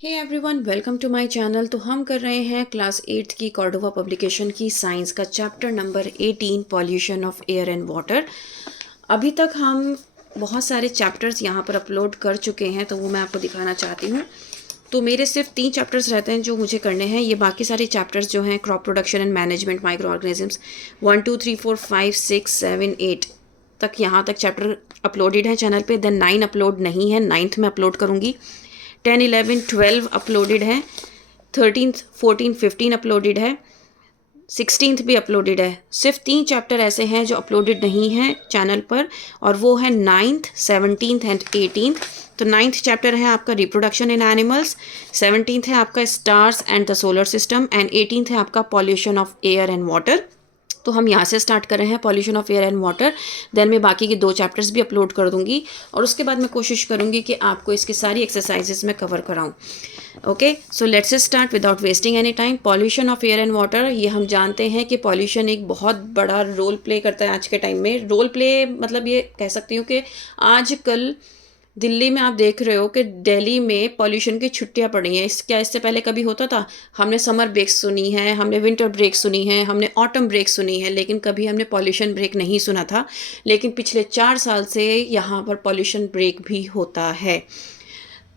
Hey everyone, welcome to my channel. तो हम कर रहे हैं क्लास 8th की कॉर्डोवा पब्लिकेशन की साइंस का chapter number 18 pollution of air and water. अभी तक हम बहुत सारे चैप्टर्स यहाँ पर अपलोड कर चुके हैं, तो वो मैं आपको दिखाना चाहती हूँ। तो मेरे सिर्फ 3 चैप्टर्स रहते हैं जो मुझे करने हैं। ये बाकी सारे चैप्टर्स जो हैं crop production and management, micro organisms 1 2 3 4 5 6 7 8 तक, यहाँ तक चैप्टर अपलोडेड है चैनल पे। देन 9 अपलोड नहीं है, 9th में अपलोड करूँगी। 10 11 12 अपलोडेड है, 13th 14 15 अपलोडेड है, 16th भी अपलोडेड है। सिर्फ 3 चैप्टर ऐसे हैं जो अपलोडेड नहीं हैं चैनल पर, और वो है 9th 17th एंड 18th। तो 9th चैप्टर है आपका रिप्रोडक्शन इन एनिमल्स, 17th है आपका stars and the solar system, and 18th है आपका pollution of air and water. तो हम यहाँ से स्टार्ट कर रहे हैं pollution of air and water. Then मैं बाकी के 2 चैप्टर्स भी अपलोड कर दूंगी, और उसके बाद मैं कोशिश करूंगी कि आपको इसकी सारी एक्सरसाइजेस में कवर कराऊं। Okay, so let's start without wasting any time. Pollution of air and water, ये हम जानते हैं कि पॉल्यूशन एक बहुत बड़ा रोल प्ले करता है आज के टाइम में। रोल प्ले मतलब ये कह सकती हूँ कि आजकल दिल्ली में आप देख रहे हो कि दिल्ली में पॉल्यूशन की छुट्टियां पड़ी हैं। इससे पहले कभी होता था? हमने समर ब्रेक सुनी है, हमने विंटर ब्रेक सुनी है, हमने ऑटम ब्रेक सुनी है, लेकिन कभी हमने पॉल्यूशन ब्रेक नहीं सुना था। लेकिन पिछले 4 साल से यहाँ पर पॉल्यूशन ब्रेक भी होता है।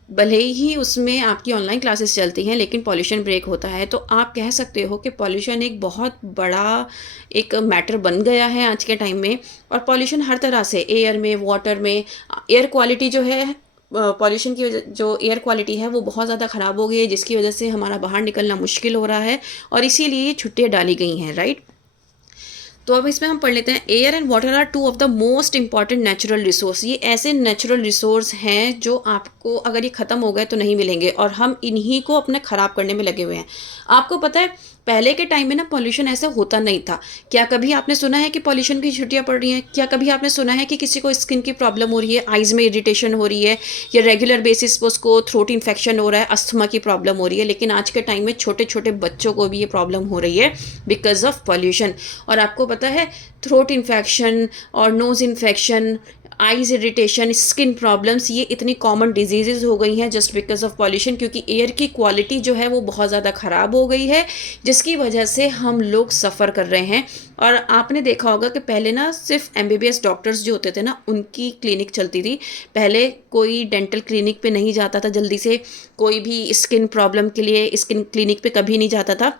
भले ही उसमें आपकी ऑनलाइन क्लासेस चलती हैं, लेकिन पॉल्यूशन ब्रेक होता है। तो आप कह सकते हो कि पॉल्यूशन एक बहुत बड़ा एक मैटर बन गया है आज के टाइम में। और पॉल्यूशन हर तरह से, एयर में, वाटर में, एयर क्वालिटी जो है, पॉल्यूशन की वजह जो एयर क्वालिटी है वो बहुत ज़्यादा ख़राब हो गई है, जिसकी वजह से हमारा बाहर निकलना मुश्किल हो रहा है, और इसीलिए छुट्टियाँ डाली गई हैं, राइट। तो अब इसमें हम पढ़ लेते हैं। Air and water are 2 of the most important natural resource. ये ऐसे नेचुरल रिसोर्स हैं जो आपको अगर ये ख़त्म हो गए तो नहीं मिलेंगे, और हम इन्हीं को अपने ख़राब करने में लगे हुए हैं। आपको पता है पहले के टाइम में ना पॉल्यूशन ऐसा होता नहीं था। क्या कभी आपने सुना है कि पॉल्यूशन की छुट्टियां पड़ रही हैं? क्या कभी आपने सुना है कि किसी को स्किन की प्रॉब्लम हो रही है, आइज़ में इरिटेशन हो रही है, या रेगुलर बेसिस पर उसको थ्रोट इन्फेक्शन हो रहा है, अस्थमा की प्रॉब्लम हो रही है? लेकिन आज के टाइम में छोटे छोटे बच्चों को भी ये प्रॉब्लम हो रही है बिकॉज ऑफ पॉल्यूशन। और आपको पता है थ्रोट इन्फेक्शन और nose infection, eyes irritation, skin problems, ये इतनी कॉमन डिजीज़ हो गई हैं जस्ट बिकॉज ऑफ पॉल्यूशन, क्योंकि एयर की क्वालिटी जो है वो बहुत ज़्यादा ख़राब हो गई है, जिसकी वजह से हम लोग सफ़र कर रहे हैं। और आपने देखा होगा कि पहले ना सिर्फ MBBS डॉक्टर्स जो होते थे ना, उनकी क्लिनिक चलती थी। पहले कोई डेंटल क्लिनिक पे नहीं जाता था जल्दी से, कोई भी स्किन प्रॉब्लम के लिए स्किन क्लिनिक पे कभी नहीं जाता था,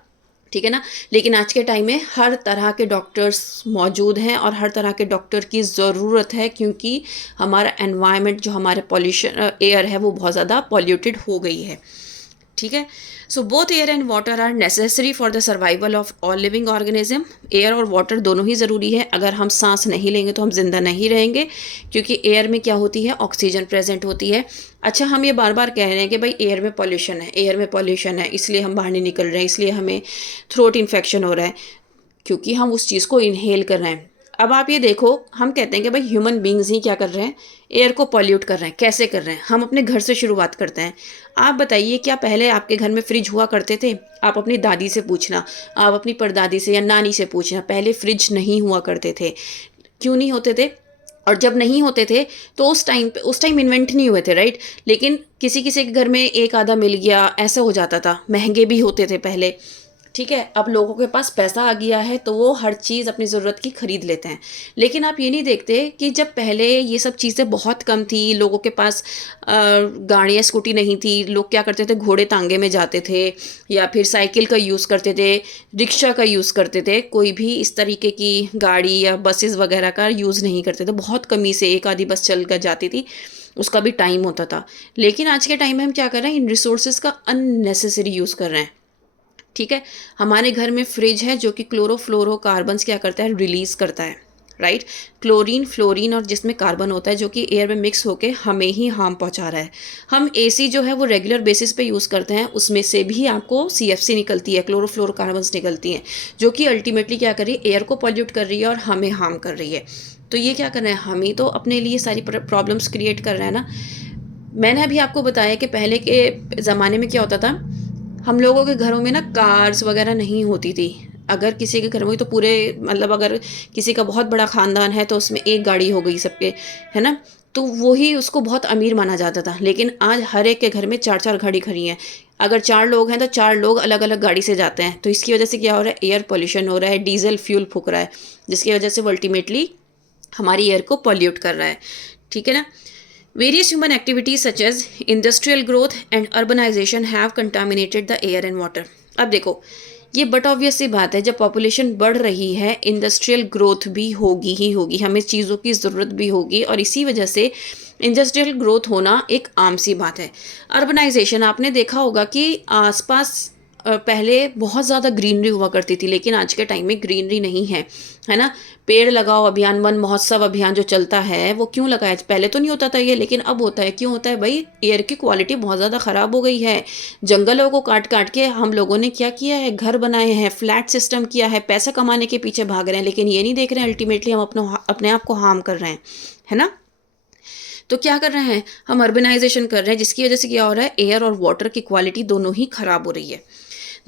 ठीक है ना। लेकिन आज के टाइम में हर तरह के डॉक्टर्स मौजूद हैं, और हर तरह के डॉक्टर की ज़रूरत है, क्योंकि हमारा एनवायरनमेंट जो हमारे पॉल्यूशन एयर है वो बहुत ज़्यादा पॉल्यूटेड हो गई है, ठीक है। So both air and water are necessary for the survival of all living organism. Air और वाटर दोनों ही ज़रूरी है। अगर हम सांस नहीं लेंगे तो हम जिंदा नहीं रहेंगे, क्योंकि एयर में क्या होती है, ऑक्सीजन प्रेजेंट होती है। अच्छा, हम ये बार बार कह रहे हैं कि भाई एयर में पॉल्यूशन है, एयर में पॉल्यूशन है, इसलिए हम बाहर नहीं निकल रहे हैं, इसलिए हमें थ्रोट इन्फेक्शन हो रहा है, क्योंकि हम उस चीज़ को इनहेल कर रहे हैं। अब आप ये देखो, हम कहते हैं कि भाई ह्यूमन बींग्स ही क्या कर रहे हैं, एयर को पॉल्यूट कर रहे हैं। कैसे कर रहे हैं? हम अपने घर से शुरुआत करते हैं। आप बताइए, क्या पहले आपके घर में फ्रिज हुआ करते थे? आप अपनी दादी से पूछना, आप अपनी परदादी से या नानी से पूछना, पहले फ्रिज नहीं हुआ करते थे। क्यों नहीं होते थे? और जब नहीं होते थे तो उस टाइम इन्वेंट नहीं हुए थे, राइट। लेकिन किसी किसी के घर में एक आधा मिल गया, ऐसा हो जाता था। महंगे भी होते थे पहले, ठीक है। अब लोगों के पास पैसा आ गया है तो वो हर चीज़ अपनी ज़रूरत की खरीद लेते हैं। लेकिन आप ये नहीं देखते कि जब पहले ये सब चीज़ें बहुत कम थी, लोगों के पास गाड़ियाँ स्कूटी नहीं थी, लोग क्या करते थे, घोड़े तांगे में जाते थे, या फिर साइकिल का यूज़ करते थे, रिक्शा का यूज़ करते थे। कोई भी इस तरीके की गाड़ी या बसेस वगैरह का यूज़ नहीं करते थे। बहुत कमी से एक आधी बस चल कर जाती थी, उसका भी टाइम होता था। लेकिन आज के टाइम में हम क्या कर रहे हैं, इन रिसोर्सेज का अननेसेसरी यूज़ कर रहे हैं, ठीक है। हमारे घर में फ्रिज है जो कि क्लोरोफ्लोरोकार्बन्स क्या करता है, रिलीज़ करता है, राइट। क्लोरीन, फ्लोरीन और जिसमें कार्बन होता है, जो कि एयर में मिक्स होकर हमें ही हार्म पहुंचा रहा है। हम AC जो है वो रेगुलर बेसिस पे यूज़ करते हैं, उसमें से भी आपको CFC निकलती है, क्लोरोफ्लोरोकार्बन्स निकलती हैं, जो कि अल्टीमेटली क्या कर रही है, एयर को पॉल्यूट कर रही है और हमें हार्म कर रही है। तो ये क्या कर रहे हैं, हम ही तो अपने लिए सारी प्रॉब्लम्स क्रिएट कर रहे हैं ना। मैंने अभी आपको बताया कि पहले के ज़माने में क्या होता था, हम लोगों के घरों में ना कार्स वगैरह नहीं होती थी। अगर किसी के घर में तो पूरे, मतलब अगर किसी का बहुत बड़ा ख़ानदान है तो उसमें एक गाड़ी हो गई सबके, है ना। तो वही उसको बहुत अमीर माना जाता था। लेकिन आज हर एक के घर में 4-4 गाड़ी खड़ी हैं। अगर 4 लोग हैं तो 4 लोग अलग अलग गाड़ी से जाते हैं। तो इसकी वजह से क्या हो रहा है, एयर पोल्यूशन हो रहा है, डीजल फ्यूल फूक रहा है, जिसकी वजह से वो अल्टीमेटली हमारी एयर को पॉल्यूट कर रहा है। ठीक है ना। Various human activities such as industrial growth and urbanisation have contaminated the air and water. अब देखो, ये बट ऑब्वियस सी बात है, जब पॉपुलेशन बढ़ रही है इंडस्ट्रियल ग्रोथ भी होगी ही होगी, हमें चीज़ों की ज़रूरत भी होगी, और इसी वजह से इंडस्ट्रियल ग्रोथ होना एक आम सी बात है। अर्बनाइजेशन, आपने देखा होगा कि आसपास पहले बहुत ज़्यादा ग्रीनरी हुआ करती थी, लेकिन आज के टाइम में ग्रीनरी नहीं है ना। पेड़ लगाओ अभियान, वन महोत्सव अभियान जो चलता है, वो क्यों लगाया? पहले तो नहीं होता था ये, लेकिन अब होता है। क्यों होता है भाई? एयर की क्वालिटी बहुत ज़्यादा ख़राब हो गई है। जंगलों को काट काट के हम लोगों ने क्या किया है, घर बनाए हैं, फ्लैट सिस्टम किया है, पैसा कमाने के पीछे भाग रहे हैं, लेकिन ये नहीं देख रहे हैं अल्टीमेटली हम अपने आप को हार्म कर रहे हैं, है ना। तो क्या कर रहे हैं हम, अर्बनाइजेशन कर रहे हैं, जिसकी वजह से क्या हो रहा है, एयर और वाटर की क्वालिटी दोनों ही खराब हो रही है।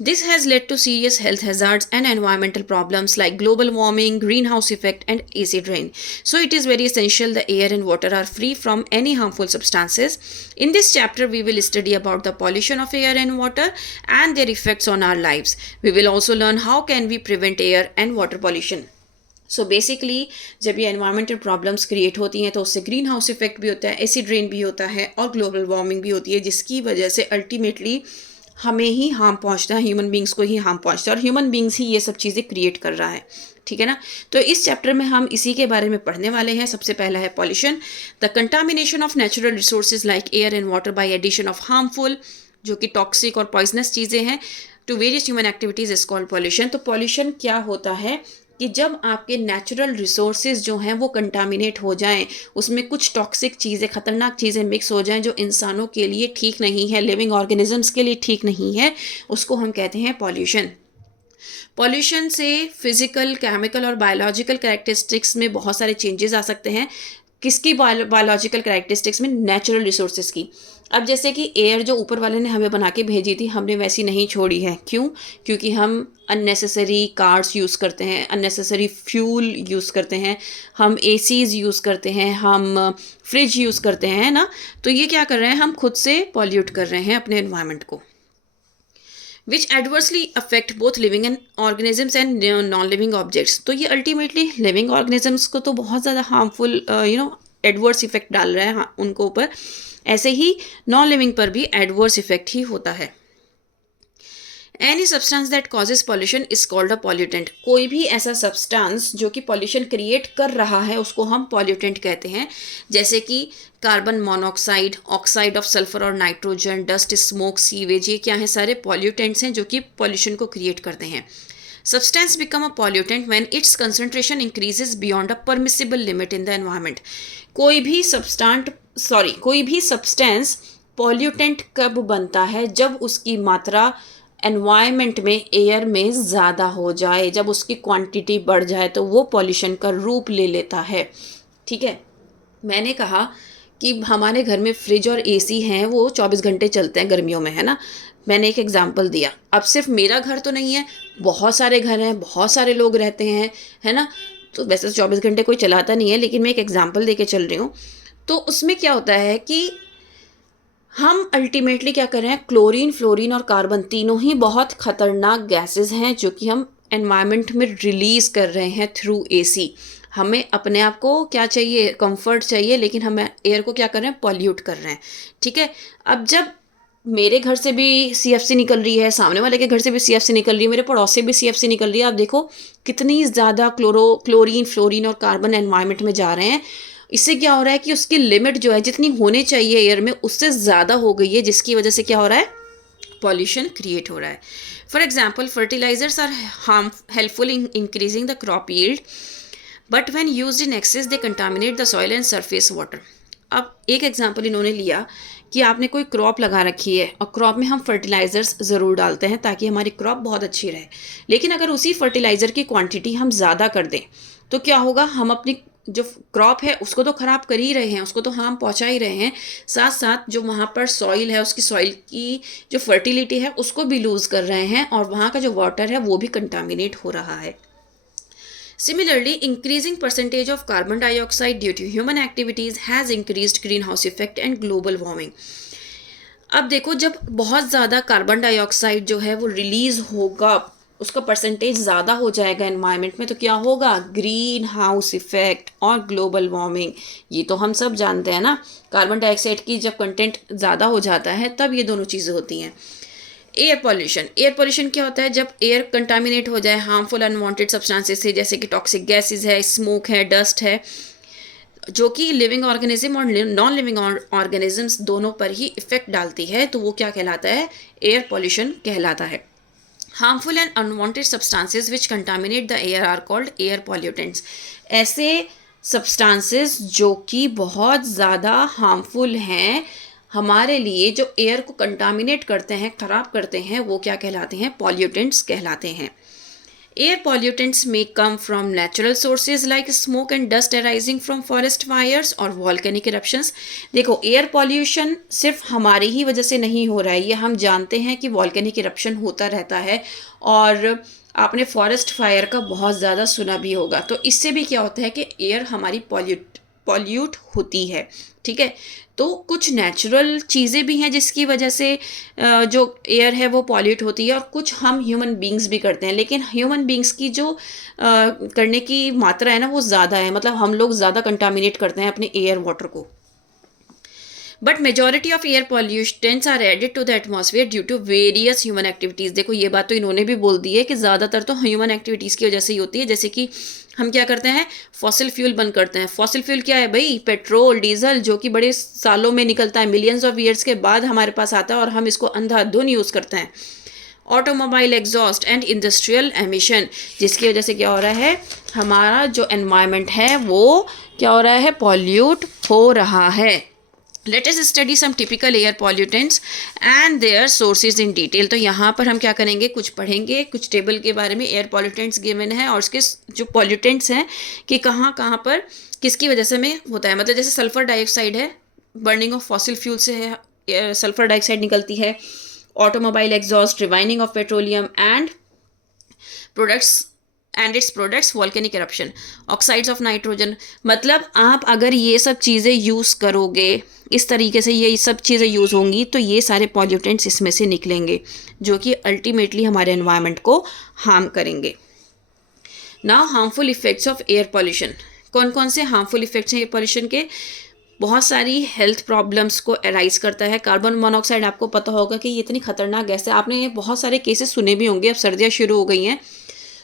This has led to serious health hazards and environmental problems like global warming, greenhouse effect, and acid rain. So it is very essential the air and water are free from any harmful substances. In this chapter, we will study about the pollution of air and water and their effects on our lives. We will also learn how can we prevent air and water pollution. So basically जब ये environmental problems create होती हैं तो उससे green house effect भी होता है, acid rain भी होता है, और ग्लोबल वार्मिंग भी होती है, जिसकी वजह से अल्टीमेटली हमें ही हार्म पहुंचता है, ह्यूमन बींग्स को ही हार्म पहुंचता है, और ह्यूमन बींग्स ही ये सब चीज़ें क्रिएट कर रहा है। ठीक है ना। तो इस चैप्टर में हम इसी के बारे में पढ़ने वाले हैं। सबसे पहला है pollution, the contamination of natural resources like air and water by addition of harmful, जो कि टॉक्सिक और पॉइजनस चीज़ें हैं, to various human activities is called pollution. तो पॉल्यूशन क्या होता है कि जब आपके नेचुरल रिसोर्सेज जो हैं वो कंटामिनेट हो जाएं, उसमें कुछ टॉक्सिक चीज़ें, ख़तरनाक चीज़ें मिक्स हो जाएं जो इंसानों के लिए ठीक नहीं है, लिविंग ऑर्गेनिजम्स के लिए ठीक नहीं है, उसको हम कहते हैं पॉल्यूशन। पॉल्यूशन से फिजिकल, केमिकल और बायोलॉजिकल कैरेक्टरिस्टिक्स में बहुत सारे चेंजेस आ सकते हैं। किसकी बायोलॉजिकल कैरेक्टरिस्टिक्स में? नेचुरल रिसोर्सेज की। अब जैसे कि एयर जो ऊपर वाले ने हमें बना के भेजी थी, हमने वैसी नहीं छोड़ी है। क्यों? क्योंकि हम अननेसेसरी कार्स यूज़ करते हैं, अननेसेसरी फ्यूल यूज़ करते हैं, हम एसीज यूज़ करते हैं, हम फ्रिज यूज़ करते हैं ना। तो ये क्या कर रहे हैं, हम खुद से पॉल्यूट कर रहे हैं अपने एनवायरनमेंट को, which adversely affect both living and organisms and non living objects. तो ये अल्टीमेटली लिविंग ऑर्गेनिजम्स को तो बहुत ज़्यादा हार्मफुल एडवर्स इफेक्ट डाल रहा है, हाँ, उनको ऊपर। ऐसे ही नॉन लिविंग पर भी एडवर्स इफेक्ट ही होता है। Any substance that causes pollution is called a pollutant. कोई भी ऐसा सब्सटेंस जो कि पॉल्यूशन क्रिएट कर रहा है उसको हम पॉल्यूटेंट कहते हैं। जैसे कि carbon monoxide, oxide of sulphur और नाइट्रोजन, डस्ट, स्मोक, सीवेज, ये क्या है, सारे पॉल्यूटेंट्स हैं जो कि पॉल्यूशन को क्रिएट करते हैं। Substance become a pollutant when its concentration increases beyond a permissible limit in the environment. कोई भी सब्सटेंस पॉल्यूटेंट कब बनता है? जब उसकी मात्रा एनवायरनमेंट में, एयर में ज़्यादा हो जाए, जब उसकी क्वांटिटी बढ़ जाए तो वो पॉल्यूशन का रूप ले लेता है। ठीक है। मैंने कहा कि हमारे घर में फ्रिज और एसी हैं, वो 24 घंटे चलते हैं गर्मियों में, है ना। मैंने एक एग्जांपल दिया। अब सिर्फ मेरा घर तो नहीं है, बहुत सारे घर हैं, बहुत सारे लोग रहते हैं, है ना। तो वैसे 24 घंटे कोई चलाता नहीं है, लेकिन मैं एक एग्जांपल देके चल रही हूँ। तो उसमें क्या होता है कि हम अल्टीमेटली क्या कर रहे हैं, क्लोरीन, फ्लोरीन और कार्बन तीनों ही बहुत खतरनाक गैसेस हैं जो कि हम एनवायरनमेंट में रिलीज़ कर रहे हैं थ्रू एसी। हमें अपने आप को क्या चाहिए, कंफर्ट चाहिए, लेकिन हम एयर को क्या कर रहे हैं, पॉल्यूट कर रहे हैं। ठीक है। अब जब मेरे घर से भी सीएफसी निकल रही है, सामने वाले के घर से भी सीएफसी निकल रही है, मेरे पड़ोस से भी सीएफसी निकल रही है, आप देखो कितनी ज़्यादा क्लोरीन, फ्लोरीन और कार्बन एनवायरनमेंट में जा रहे हैं। इससे क्या हो रहा है कि उसकी लिमिट जो है, जितनी होनी चाहिए एयर में, उससे ज़्यादा हो गई है, जिसकी वजह से क्या हो रहा है, पॉल्यूशन क्रिएट हो रहा है। For example, fertilisers are helpful in increasing the crop yield, but when used in excess they contaminate the soil and surface water. अब एक एग्जाम्पल इन्होंने लिया कि आपने कोई क्रॉप लगा रखी है और क्रॉप में हम फर्टिलाइज़र्स ज़रूर डालते हैं ताकि हमारी क्रॉप बहुत अच्छी रहे, लेकिन अगर उसी फर्टिलाइज़र की क्वांटिटी हम ज़्यादा कर दें तो क्या होगा, हम अपनी जो क्रॉप है उसको तो ख़राब कर ही रहे हैं, उसको तो हार्म पहुंचा ही रहे हैं, साथ साथ जो वहाँ पर सॉइल है, उसकी सॉइल की जो फर्टिलिटी है उसको भी लूज़ कर रहे हैं, और वहाँ का जो वाटर है वो भी कंटामिनेट हो रहा है। Similarly, increasing percentage of carbon dioxide due to human activities has increased greenhouse effect and global warming. अब देखो, जब बहुत ज़्यादा कार्बन डाइऑक्साइड जो है वो रिलीज होगा, उसका परसेंटेज ज़्यादा हो जाएगा एनवायरनमेंट में, तो क्या होगा? ग्रीन हाउस इफेक्ट और ग्लोबल वार्मिंग। ये तो हम सब जानते हैं ना, कार्बन डाइऑक्साइड की जब कंटेंट ज़्यादा हो जाता है तब ये दोनों चीज़ें होती हैं। एयर पॉल्यूशन क्या होता है? जब एयर कंटामिनेट हो जाए हार्मफुल अनवांटेड सब्सटेंसेस से, जैसे कि टॉक्सिक गैसेस है, स्मोक है, डस्ट है, जो कि लिविंग ऑर्गेनिज्म और नॉन लिविंग ऑर्गेनिजम्स दोनों पर ही इफेक्ट डालती है, तो वो क्या कहलाता है? एयर पॉल्यूशन कहलाता है। Harmful and unwanted substances which contaminate the air are called air pollutants. ऐसे सब्सटेंसेस जो कि बहुत ज़्यादा हार्मफुल हैं हमारे लिए, जो एयर को कंटामिनेट करते हैं, ख़राब करते हैं, वो क्या कहलाते हैं? पॉल्यूटेंट्स कहलाते हैं। Air pollutants may come from natural sources like smoke and dust arising from forest fires or volcanic eruptions. देखो, एयर पॉल्यूशन सिर्फ हमारी ही वजह से नहीं हो रहा है, ये हम जानते हैं कि वॉल्केनिक इरप्शन होता रहता है, और आपने फॉरेस्ट फायर का बहुत ज़्यादा सुना भी होगा। तो इससे भी क्या होता है कि एयर हमारी पॉल्यूट होती है, ठीक है। तो कुछ नेचुरल चीज़ें भी हैं जिसकी वजह से जो एयर है वो पॉल्यूट होती है, और कुछ हम ह्यूमन बींग्स भी करते हैं, लेकिन ह्यूमन बींग्स की जो करने की मात्रा है ना वो ज़्यादा है, मतलब हम लोग ज़्यादा कंटामिनेट करते हैं अपने एयर वाटर को। But majority of air pollutants are added to the atmosphere due to various human activities. देखो, ये बात तो इन्होंने भी बोल दी है कि ज़्यादातर तो ह्यूमन एक्टिविटीज़ की वजह से ही होती है। जैसे कि हम क्या करते हैं? फॉसिल फ्यूल बंद करते हैं। फॉसिल फ्यूल क्या है भाई? पेट्रोल, डीजल, जो कि बड़े सालों में निकलता है, मिलियंस ऑफ ईयर्स के बाद हमारे पास आता है, और हम इसको अंधाधुन यूज़ करते हैं। Automobile exhaust and industrial emission, जिसकी वजह से क्या हो रहा है? हमारा जो एनवायरनमेंट है वो क्या हो रहा है? पॉल्यूट हो रहा है। Let us study some typical air pollutants and their sources in detail। तो यहाँ पर हम क्या करेंगे? कुछ पढ़ेंगे, कुछ टेबल के बारे में। एयर पॉल्यूटेंट्स गिवन है और उसके जो पॉल्यूटेंट्स हैं कि कहाँ कहाँ पर किसकी वजह से में होता है। मतलब जैसे सल्फर डाइऑक्साइड है, बर्निंग ऑफ फॉसिल फ्यूल से है, सल्फर डाइऑक्साइड निकलती है। Automobile exhaust, refining of petroleum and its products, volcanic eruption, oxides of nitrogen. मतलब आप अगर ये सब चीज़ें यूज़ करोगे, इस तरीके से ये सब चीज़ें यूज़ होंगी, तो ये सारे पॉल्यूटेंट्स इसमें से निकलेंगे, जो कि अल्टीमेटली हमारे एनवायरनमेंट को हार्म करेंगे। Now harmful effects of air pollution. कौन कौन से हार्मफुल इफेक्ट्स हैं एयर पॉल्यूशन के? बहुत सारी हेल्थ प्रॉब्लम्स को अराइज करता है। कार्बन मोनोऑक्साइड, आपको पता होगा कि ये इतनी खतरनाक गैस है, आपने ये बहुत सारे केसेस सुने भी होंगे। अब सर्दियाँ शुरू हो गई हैं,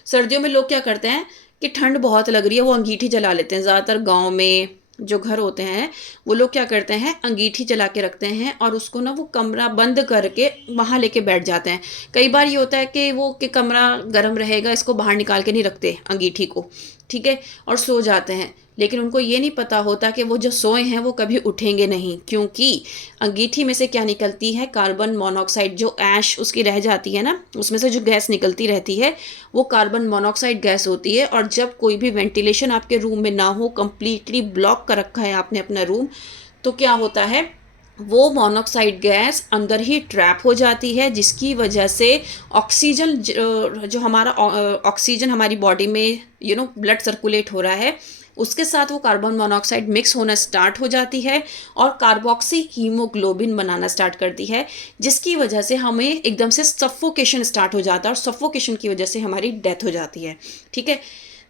सर्दियों में लोग क्या करते हैं कि ठंड बहुत लग रही है, वो अंगीठी जला लेते हैं। ज़्यादातर गांव में जो घर होते हैं वो लोग क्या करते हैं? अंगीठी जला के रखते हैं, और उसको ना वो कमरा बंद करके वहाँ लेके बैठ जाते हैं। कई बार ये होता है कि वो कि कमरा गर्म रहेगा, इसको बाहर निकाल के नहीं रखते अंगीठी को, ठीक है, और सो जाते हैं। लेकिन उनको ये नहीं पता होता कि वो जो सोए हैं वो कभी उठेंगे नहीं, क्योंकि अंगीठी में से क्या निकलती है? Carbon monoxide. जो ऐश उसकी रह जाती है ना, उसमें से जो गैस निकलती रहती है वो कार्बन मोनोऑक्साइड गैस होती है। और जब कोई भी वेंटिलेशन आपके रूम में ना हो, कंप्लीटली ब्लॉक कर रखा है आपने अपना रूम, तो क्या होता है? वो मोनोऑक्साइड गैस अंदर ही ट्रैप हो जाती है, जिसकी वजह से ऑक्सीजन, जो हमारा ऑक्सीजन हमारी बॉडी में ब्लड सर्कुलेट हो रहा है, उसके साथ वो कार्बन मोनोऑक्साइड मिक्स होना स्टार्ट हो जाती है और कार्बोक्सी हीमोग्लोबिन बनाना स्टार्ट करती है, जिसकी वजह से हमें एकदम से सफोकेशन स्टार्ट हो जाता है, और सफोकेशन की वजह से हमारी डेथ हो जाती है, ठीक है।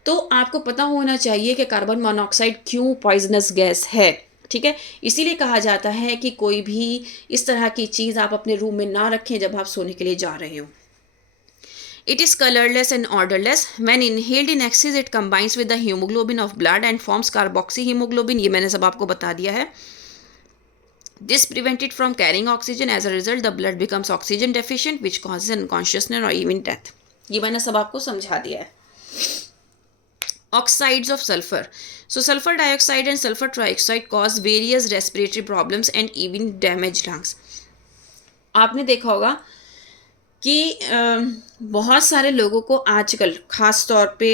तो आपको पता होना चाहिए कि कार्बन मोनोऑक्साइड क्यों पॉइजनस गैस है, ठीक है। इसीलिए कहा जाता है कि कोई भी इस तरह की चीज़ आप अपने रूम में ना रखें जब आप सोने के लिए जा रहे हो। It is colorless and odorless. When inhaled in excess, it combines with the hemoglobin of blood and forms carboxyhemoglobin. ये मैंने सब आपको बता दिया है। This prevents it from carrying oxygen. As a result, the blood becomes oxygen deficient, which causes unconsciousness or even death. ये मैंने सब आपको समझा दिया है। Oxides of sulfur. So sulfur dioxide and sulfur trioxide cause various respiratory problems and even damage lungs. आपने देखा होगा कि बहुत सारे लोगों को आजकल ख़ास तौर पे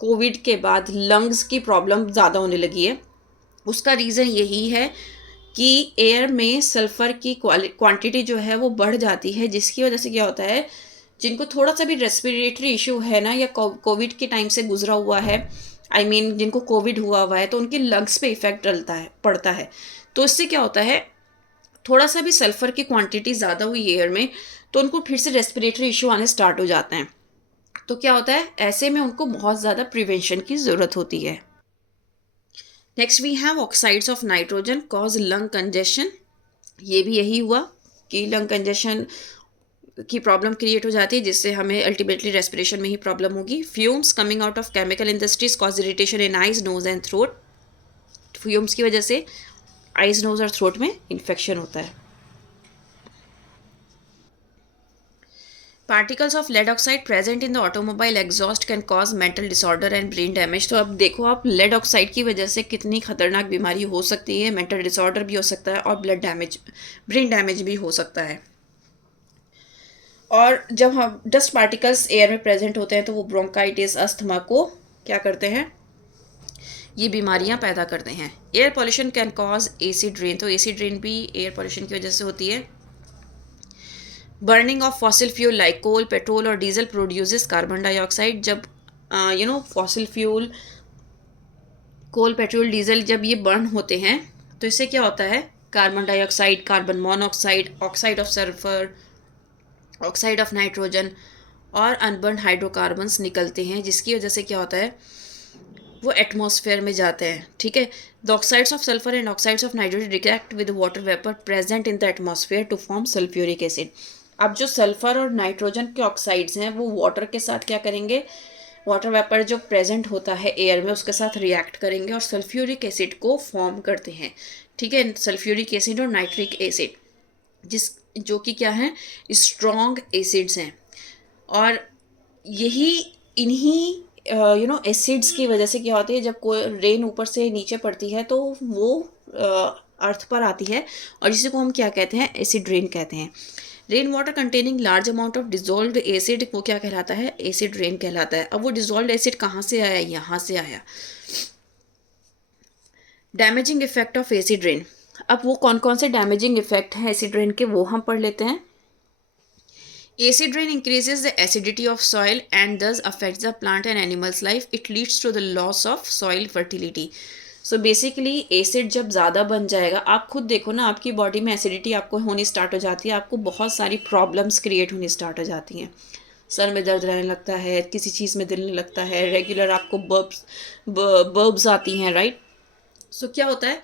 कोविड के बाद लंग्स की प्रॉब्लम ज़्यादा होने लगी है। उसका रीज़न यही है कि एयर में सल्फ़र की क्वांटिटी जो है वो बढ़ जाती है, जिसकी वजह से क्या होता है? जिनको थोड़ा सा भी रेस्पिरेटरी इशू है ना, या कोविड के टाइम से गुजरा हुआ है, जिनको कोविड हुआ है, तो उनके लंग्स पे इफेक्ट पड़ता है। तो इससे क्या होता है, थोड़ा सा भी सल्फर की क्वांटिटी ज़्यादा हुई एयर में तो उनको फिर से रेस्पिरेटरी इशू आने स्टार्ट हो जाते हैं। तो क्या होता है, ऐसे में उनको बहुत ज़्यादा प्रिवेंशन की ज़रूरत होती है। Next we have oxides of nitrogen cause lung congestion. ये भी यही हुआ कि लंग कंजेशन की प्रॉब्लम क्रिएट हो जाती है, जिससे हमें अल्टीमेटली रेस्पिरेशन में ही प्रॉब्लम होगी। Fumes coming out of chemical industries cause irritation in eyes, nose and throat. Fumes की वजह से आइज, नोज और थ्रोट में इन्फेक्शन होता है। Particles of lead oxide present in the automobile exhaust can cause mental disorder and brain damage. तो अब देखो आप, लेड ऑक्साइड की वजह से कितनी खतरनाक बीमारी हो सकती है। मेंटल डिसऑर्डर भी हो सकता है और ब्रेन डैमेज भी हो सकता है। और जब हम डस्ट पार्टिकल्स एयर में प्रेजेंट होते हैं तो वो ब्रोंकाइटिस, अस्थमा को क्या करते हैं, ये बीमारियां पैदा करते हैं। Air pollution can cause acid rain. तो एसिड रेन भी एयर पॉल्यूशन की वजह से होती है। Burning of fossil fuel like coal, petrol और डीजल प्रोड्यूसेस कार्बन डाइऑक्साइड। जब fossil fuel, coal, petrol, diesel जब ये बर्न होते हैं तो इससे क्या होता है, carbon dioxide, carbon monoxide, oxide of sulphur, oxide of nitrogen और अनबर्न हाइड्रोकार्बन्स निकलते हैं, जिसकी वजह से क्या होता है, वो एटमॉस्फेयर में जाते हैं। ठीक है, the oxides of sulphur and oxides of nitrogen react with water vapour present in the atmosphere to form sulphuric acid. अब जो सल्फर और नाइट्रोजन के ऑक्साइड्स हैं वो वाटर के साथ क्या करेंगे, वाटर वेपर जो प्रेजेंट होता है एयर में उसके साथ रिएक्ट करेंगे और सल्फ्यूरिक एसिड को फॉर्म करते हैं। ठीक है, सल्फ्यूरिक एसिड और नाइट्रिक एसिड, जो कि क्या है, स्ट्रॉन्ग एसिड्स हैं। और यही इन्हीं एसिड्स की वजह से क्या होती है, जब कोई रेन ऊपर से नीचे पड़ती है तो वो अर्थ पर आती है, और जिसे को हम क्या कहते हैं, एसिड रेन कहते हैं। Rain water containing large amount of dissolve acid, वो क्या कहलाता है, एसिड रेन कहलाता है। अब वो डिजोल्व एसिड कहाँ से आया, यहाँ से आया। Damaging effect of acid rain. अब वो कौन कौन से डैमेजिंग इफेक्ट हैं एसिड रेन के, वो हम पढ़ लेते हैं। Acid rain increases the acidity of soil and thus affects the plant and animal's life. It leads to the loss of soil fertility. So basically acid जब ज़्यादा बन जाएगा, आप खुद देखो ना, आपकी बॉडी में एसिडिटी आपको होनी स्टार्ट हो जाती है, आपको बहुत सारी प्रॉब्लम्स क्रिएट होनी स्टार्ट हो जाती हैं। सर में दर्द रहने लगता है, किसी चीज़ में दिल नहीं लगता है, रेगुलर आपको बर्ब्स आती हैं, राइट। सो क्या होता है,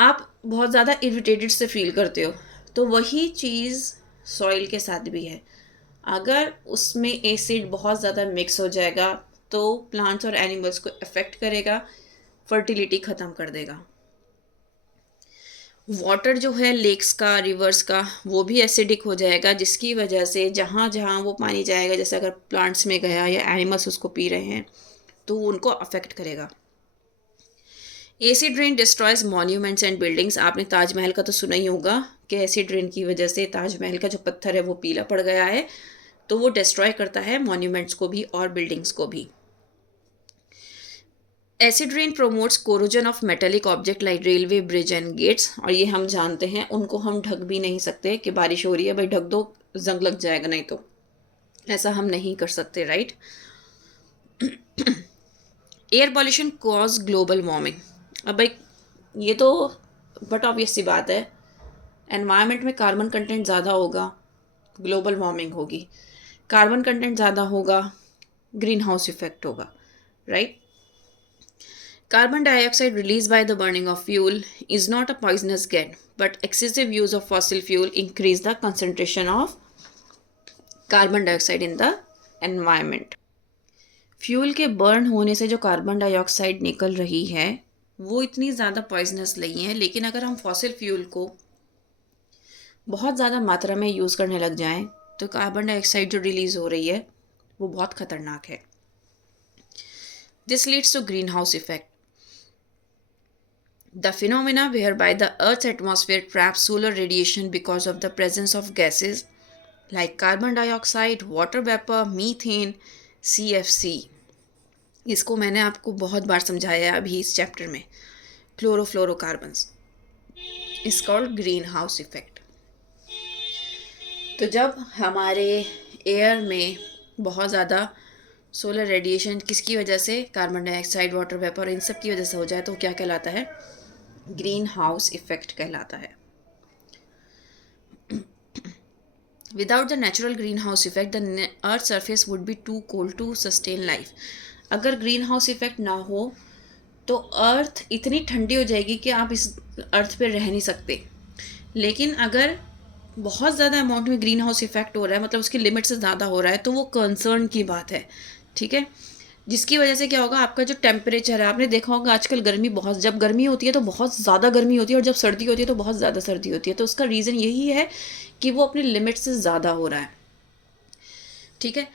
आप बहुत ज़्यादा इरिटेटेड से फील करते हो। तो वही चीज़ सॉइल के साथ भी है। अगर उसमें एसिड बहुत ज़्यादा मिक्स हो जाएगा तो प्लांट्स और एनिमल्स को अफेक्ट करेगा, फर्टिलिटी ख़त्म कर देगा। वाटर जो है लेक्स का, रिवर्स का, वो भी एसिडिक हो जाएगा, जिसकी वजह से जहाँ जहाँ वो पानी जाएगा, जैसे अगर प्लांट्स में गया या एनिमल्स उसको पी रहे हैं तो वो उनको अफेक्ट करेगा। Acid rain destroys monuments and buildings. आपने ताजमहल का तो सुना ही होगा कि एसिड रेन की वजह से ताजमहल का जो पत्थर है वो पीला पड़ गया है, तो वो डिस्ट्रॉय करता है मॉन्यूमेंट्स को भी और बिल्डिंग्स को भी। Acid rain promotes corrosion of metallic object like railway, bridge and gates. और ये हम जानते हैं, उनको हम ढक भी नहीं सकते कि बारिश हो रही है भाई ढक दो, जंग लग जाएगा, नहीं तो ऐसा हम नहीं कर सकते, right. Air pollution cause global warming. अब भाई ये तो बट ऑब्वियस सी बात है, एनवायरनमेंट में कार्बन कंटेंट ज़्यादा होगा, ग्लोबल वार्मिंग होगी। कार्बन कंटेंट ज़्यादा होगा, ग्रीन हाउस इफेक्ट होगा, right. Carbon dioxide release by the burning of fuel is not a poisonous gas, but excessive use of fossil fuel increase the concentration of carbon dioxide in the environment. Fuel के burn होने से जो carbon dioxide निकल रही है वो इतनी ज़्यादा पॉइजनस नहीं है, लेकिन अगर हम फॉसिल फ्यूल को बहुत ज़्यादा मात्रा में यूज़ करने लग जाएं तो कार्बन डाइऑक्साइड जो रिलीज़ हो रही है वो बहुत ख़तरनाक है। This leads to greenhouse effect, the phenomena where by the earth's atmosphere traps solar radiation because of the presence of gases like carbon dioxide, water vapor, methane, CFC। इसको मैंने आपको बहुत बार समझाया है अभी इस चैप्टर में। Chlorofluorocarbons is called green house effect. तो जब हमारे एयर में बहुत ज़्यादा सोलर रेडिएशन किसकी वजह से, कार्बन डाइऑक्साइड, वाटर वेपर, इन सब की वजह से हो जाए तो क्या कहलाता है, ग्रीन हाउस इफेक्ट कहलाता है। Without the natural greenhouse effect the earth surface would be too cold to sustain life. अगर ग्रीन हाउस इफेक्ट ना हो तो अर्थ इतनी ठंडी हो जाएगी कि आप इस अर्थ पे रह नहीं सकते। लेकिन अगर बहुत ज़्यादा अमाउंट में ग्रीन हाउस इफेक्ट हो रहा है, मतलब उसकी लिमिट से ज़्यादा हो रहा है, तो वो कंसर्न की बात है, ठीक है। जिसकी वजह से क्या होगा, आपका जो टेम्परेचर है, आपने देखा होगा आजकल गर्मी बहुत, जब गर्मी होती है तो बहुत ज़्यादा गर्मी होती है और जब सर्दी होती है तो बहुत ज़्यादा सर्दी होती है। तो उसका रीज़न यही है कि वो अपनी लिमिट से ज़्यादा हो रहा है, ठीक है।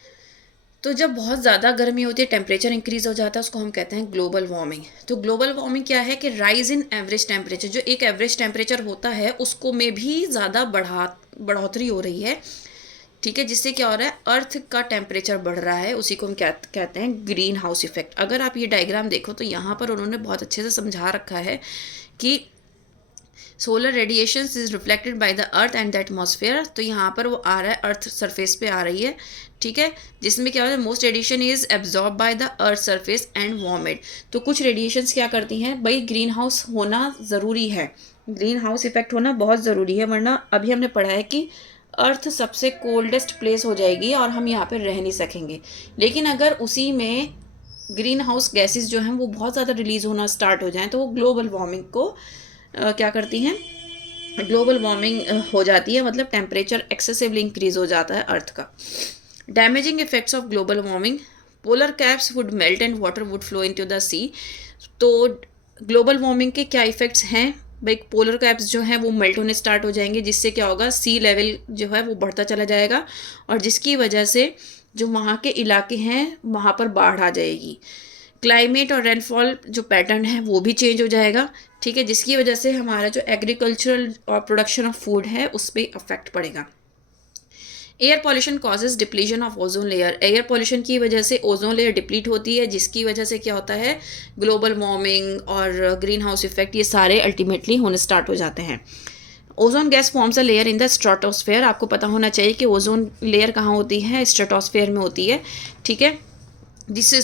तो जब बहुत ज़्यादा गर्मी होती है, टेम्परेचर इंक्रीज़ हो जाता है, उसको हम कहते हैं ग्लोबल वार्मिंग। तो ग्लोबल वार्मिंग क्या है कि राइज इन एवरेज टेम्परेचर, जो एक एवरेज टेम्परेचर होता है उसको में भी ज़्यादा बढ़ोतरी हो रही है, ठीक है। जिससे क्या हो रहा है, अर्थ का टेम्परेचर बढ़ रहा है, उसी को हम कहते हैं ग्रीन हाउस इफेक्ट। अगर आप ये डायग्राम देखो तो यहाँ पर उन्होंने बहुत अच्छे से समझा रखा है कि solar radiation is reflected by the earth and the atmosphere. तो यहाँ पर वो आ रहा है, अर्थ सरफेस पे आ रही है, ठीक है। जिसमें क्या होता है, most radiation is absorb by the earth surface and warmed. तो कुछ रेडिएशंस क्या करती हैं भाई, ग्रीन हाउस होना ज़रूरी है, ग्रीन हाउस इफेक्ट होना बहुत ज़रूरी है, वरना अभी हमने पढ़ा है कि अर्थ सबसे कोल्डेस्ट प्लेस हो जाएगी और हम यहाँ पर रह नहीं सकेंगे। लेकिन अगर उसी में ग्रीन हाउस गैसेस जो हैं वो बहुत ज़्यादा रिलीज़ होना स्टार्ट हो जाएं तो वो ग्लोबल वार्मिंग को क्या करती हैं, ग्लोबल वार्मिंग हो जाती है, मतलब टेम्परेचर एक्सेसिवली इंक्रीज हो जाता है अर्थ का। Damaging effects of global warming, polar caps would melt and water would flow into the sea. तो ग्लोबल वार्मिंग के क्या इफ़ेक्ट्स हैं भाई, पोलर कैप्स जो हैं वो मेल्ट होने स्टार्ट हो जाएंगे, जिससे क्या होगा, सी लेवल जो है वो बढ़ता चला जाएगा और जिसकी वजह से जो वहाँ के इलाके हैं वहाँ पर बाढ़ आ जाएगी। क्लाइमेट और रेनफॉल जो पैटर्न है वो भी चेंज हो जाएगा, ठीक है, जिसकी वजह से हमारा जो एग्रीकल्चरल और प्रोडक्शन ऑफ फूड है उस पर अफेक्ट पड़ेगा। Air pollution causes depletion of ozone layer. Air pollution की वजह से ओजोन लेयर डिप्लीट होती है, जिसकी वजह से क्या होता है, ग्लोबल वार्मिंग और ग्रीन हाउस इफेक्ट ये सारे अल्टीमेटली होने स्टार्ट हो जाते हैं। Ozone gas forms a layer in the stratosphere. आपको पता होना चाहिए कि ओजोन लेयर कहाँ होती है, स्ट्रेटोस्फेयर में होती है, ठीक है। जिससे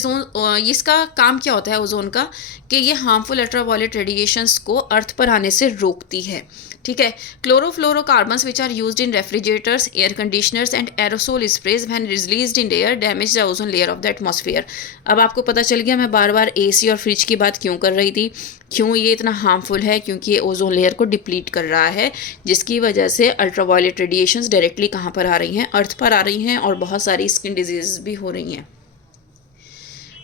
इसका काम क्या होता है ओजोन का, कि ये हार्मफुल अल्ट्रावायलेट रेडिएशंस को अर्थ पर आने से रोकती है, ठीक है। Chlorofluorocarbons which are used in refrigerators, air conditioners and aerosol sprays when released in air damage the ozone layer of the atmosphere. अब आपको पता चल गया मैं बार बार एसी और फ्रिज की बात क्यों कर रही थी, क्यों ये इतना हार्मफुल है, क्योंकि ये ओजोन लेयर को डिप्लीट कर रहा है, जिसकी वजह से अल्ट्रावायलेट रेडिएशंस डायरेक्टली कहाँ पर आ रही हैं, अर्थ पर आ रही हैं और बहुत सारी स्किन डिजीज भी हो रही हैं।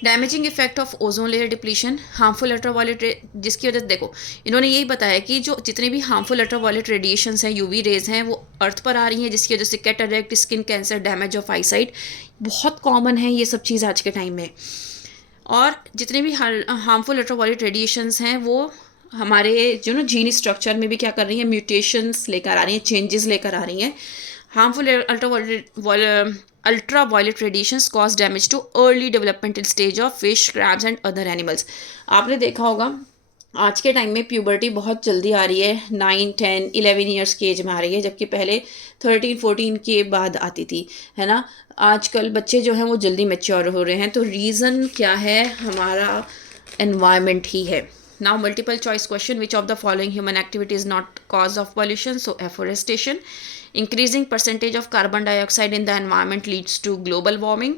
Damaging effect of ozone layer depletion, harmful ultraviolet, जिसकी वजह से देखो इन्होंने यही बताया कि जो जितने भी हार्मफुल अल्ट्रावायलेट रेडिएशंस हैं, यूवी रेज हैं, वो अर्थ पर आ रही हैं, जिसकी वजह से cataract, skin cancer, damage of eyesight बहुत कॉमन है ये सब चीज़ आज के टाइम में। और जितने भी हार्मफुल अल्ट्रावायलेट रेडिएशंस हैं वो हमारे जो ना जीन स्ट्रक्चर में भी क्या कर रही हैं, म्यूटेशंस लेकर आ रही हैं, चेंजेस लेकर आ रही हैं। Harmful ultraviolet radiations cause damage to early developmental stage of fish, crabs and other animals। आपने देखा होगा आज के टाइम में प्यूबर्टी बहुत जल्दी आ रही है, 9, 10, 11 ईयर्स की एज में आ रही है, जबकि पहले 13, 14 के बाद आती थी, है ना। आजकल बच्चे जो हैं वो जल्दी मैच्योर हो रहे हैं, तो रीज़न क्या है, हमारा एनवायरनमेंट ही है। Now multiple choice question, which of the following human activity is not cause of pollution? So afforestation, increasing percentage of carbon dioxide in the environment leads to global warming.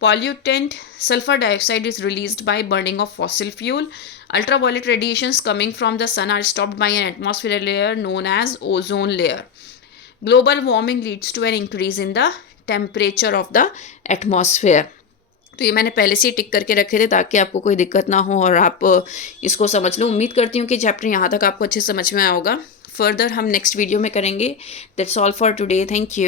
Pollutant sulfur dioxide is released by burning of fossil fuel. Ultraviolet radiations coming from the sun are stopped by an atmosphere layer known as ozone layer. Global warming leads to an increase in the temperature of the atmosphere. तो ये मैंने पहले से ही टिक करके रखे थे ताकि आपको कोई दिक्कत ना हो और आप इसको समझ लो। उम्मीद करती हूँ कि चैप्टर यहाँ तक आपको अच्छे समझ में आया होगा। फर्दर हम नेक्स्ट वीडियो में करेंगे। That's all for today, thank you.